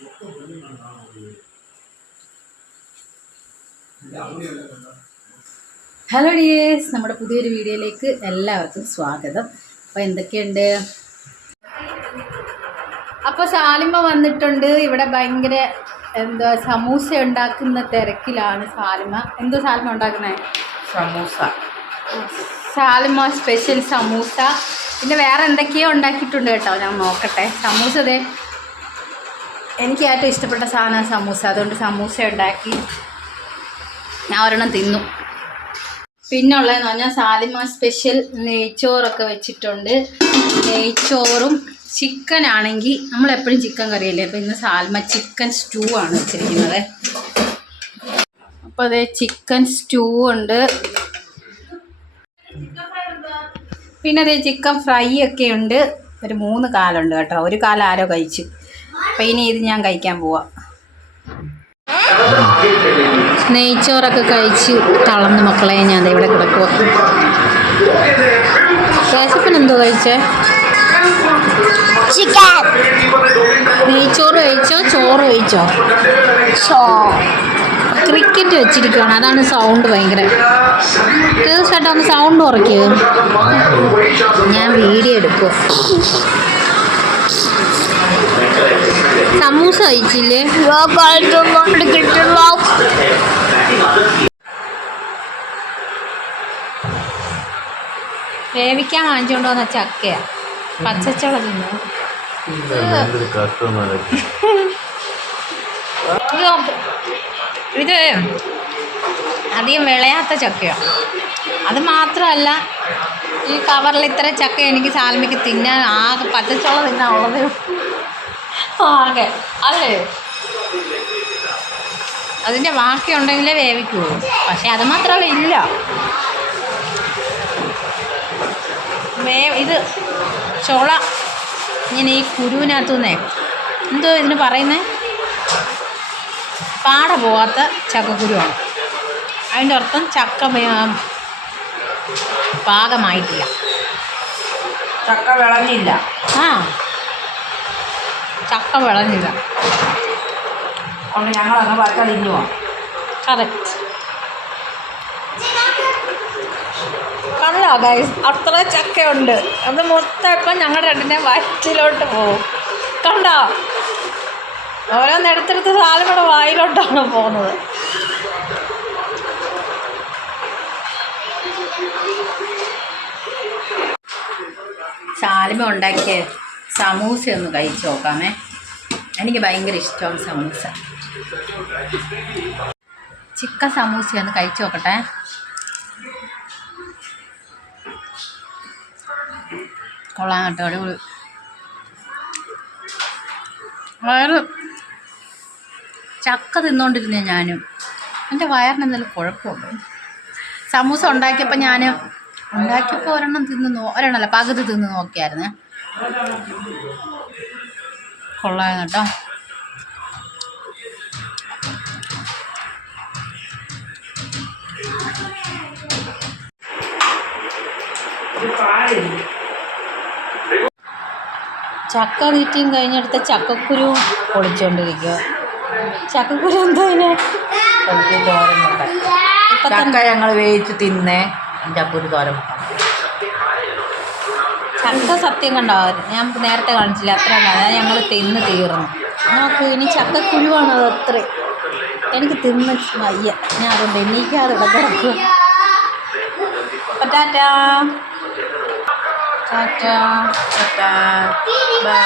Hello dears, നമ്മുടെ പുതിയൊരു വീഡിയോയിലേക്ക് എല്ലാവർക്കും സ്വാഗതം. അപ്പോൾ എന്തൊക്കെയുണ്ട്? അപ്പോൾ സാലിമ വന്നിട്ടുണ്ട്. ഇവിടെ ഭയങ്കര സമൂസ ഉണ്ടാക്കുന്ന തിരക്കിലാണ് സാലിമ. എന്തോ സാലിമ ഉണ്ടാക്കുന്നത്? സമൂസ. സാലിമ സ്പെഷ്യൽ സമൂസ. പിന്നെ വേറെ എന്തൊക്കെയോ ഉണ്ടാക്കിയിട്ടുണ്ട് കേട്ടോ. ഞാൻ നോക്കട്ടെ. സമൂസ അതെ എനിക്ക് ഏറ്റവും ഇഷ്ടപ്പെട്ട സാധനം സമൂസ. അതുകൊണ്ട് സമൂസ ഉണ്ടാക്കി ഞാൻ ഒരെണ്ണം തിന്നു. പിന്നുള്ളതെന്ന് പറഞ്ഞാൽ സാലിമ സ്പെഷ്യൽ നെയ്ച്ചോറൊക്കെ വെച്ചിട്ടുണ്ട്. നെയ്ച്ചോറും ചിക്കൻ ആണെങ്കിൽ നമ്മളെപ്പോഴും ചിക്കൻ കറിയല്ലേ. അപ്പോൾ ഇന്ന് സാലിമ ചിക്കൻ സ്റ്റൂ ആണ് വെച്ചിരിക്കുന്നത്. അപ്പോൾ അതേ ചിക്കൻ സ്റ്റൂ ഉണ്ട്. പിന്നെ അതേ ചിക്കൻ ഫ്രൈ ഒക്കെ ഉണ്ട്. ഒരു 3 കാലുണ്ട് കേട്ടോ. ഒരു കാലം ആരോ കഴിച്ചു. അപ്പോൾ ഇനി ഇത് ഞാൻ കഴിക്കാൻ പോവാം. നെയ്ച്ചോറൊക്കെ കഴിച്ച് തളർന്ന് മക്കളെ ഞാൻ ഇവിടെ കിടക്കുക. കേശപ്പൻ എന്തോ കഴിച്ചേ? ചിക്കൻ. നെയ്ച്ചോറ് കഴിച്ചോ ചോറ് കഴിച്ചോ? ക്രിക്കറ്റ് വെച്ചിരിക്കുകയാണ്. അതാണ് സൗണ്ട് ഭയങ്കര. കേട്ടോ ഒന്ന് സൗണ്ട് കുറയ്ക്കുക. ഞാൻ വീഡിയോ എടുക്കുക. സമൂസ കഴിച്ചില്ലേ? വേവിക്കാൻ വാങ്ങിച്ചുകൊണ്ട് വന്ന ചക്കയാ. പച്ചച്ചോള തിന്നു. ഇത് അധികം വിളയാത്ത ചക്കയാണ്. അത് മാത്രമല്ല ഈ കവറിൽ ഇത്ര ചക്ക എനിക്ക് സാൽമയ്ക്ക് തിന്നാൻ ആകെ പച്ചച്ചോള തിന്നാൻ ഉള്ളത് ആകെ. അല്ലേ അതിൻ്റെ ബാക്കി ഉണ്ടെങ്കിലേ വേവിക്കൂ. പക്ഷെ അത് മാത്രമല്ല ഇല്ല. ഇത് ചോള ഇങ്ങനെ ഈ കുരുവിനകത്തുനിന്നേ എന്തോ ഇതിന് പറയുന്നത് പാട പോകാത്ത ചക്കക്കുരുവാണ്. അതിൻ്റെ അർത്ഥം ചക്ക പാകമായിട്ടില്ല. ചക്ക വിളഞ്ഞില്ല. ചക്ക വിളഞ്ഞില്ല. അതുകൊണ്ട് ഞങ്ങളങ്ങ് പച്ച തിന്നു പോവാം. കറക്റ്റ്. കണ്ടോ ഗൈസ്, അത്ര ചക്കയുണ്ട്. അത് മൊത്തം ഇപ്പം ഞങ്ങളുടെ രണ്ടിനെ വയറ്റിലോട്ട് പോകും. കണ്ടോ? ഓരോന്നെടുത്തെടുത്ത് സാലിമയുടെ വായിലോട്ടാണ് പോകുന്നത്. സാലിമ ഉണ്ടാക്കിയ സമൂസ ഒന്ന് കഴിച്ചു നോക്കാമേ. എനിക്ക് ഭയങ്കര ഇഷ്ടമാണ് സമൂസ. ചിക്കൻ സമൂസ ഒന്ന് കഴിച്ചു നോക്കട്ടെ. കൊള്ളാൻ കേട്ടോ, അടിപൊളി. വയറ് ചക്ക തിന്നുകൊണ്ടിരുന്നേ ഞാനും. എൻ്റെ വയറിന് എന്തെങ്കിലും കുഴപ്പമുണ്ടോ? സമൂസ ഉണ്ടാക്കിയപ്പോൾ ഒരെണ്ണമല്ല പകുതി തിന്ന് നോക്കിയായിരുന്നേ. കൊള്ളാം കേട്ടോ. ചക്ക തീറ്റിയും കഴിഞ്ഞെടുത്ത ചക്കക്കുരു പൊളിച്ചുകൊണ്ടിരിക്കുക. ചക്കക്കുരു എന്തോ ചക്ക ഞങ്ങൾ വേവിച്ച് തിന്നേ. ചക്കുരു തോരൻ. ചക്ക സത്യം കണ്ടാവും. ഞാൻ നേരത്തെ കാണിച്ചില്ല. അത്ര അതായത് ഞങ്ങൾ തിന്ന് തീർന്നു. നോക്കൂ, ഇനി ചക്കക്കുരുവാണ് അത്. അത്ര എനിക്ക് തിന്ന് വയ്യ. ഞാൻ അതുകൊണ്ട് എണീക്കാതെ ഇവിടെ കിടക്കുക. Tata Tata tata bye.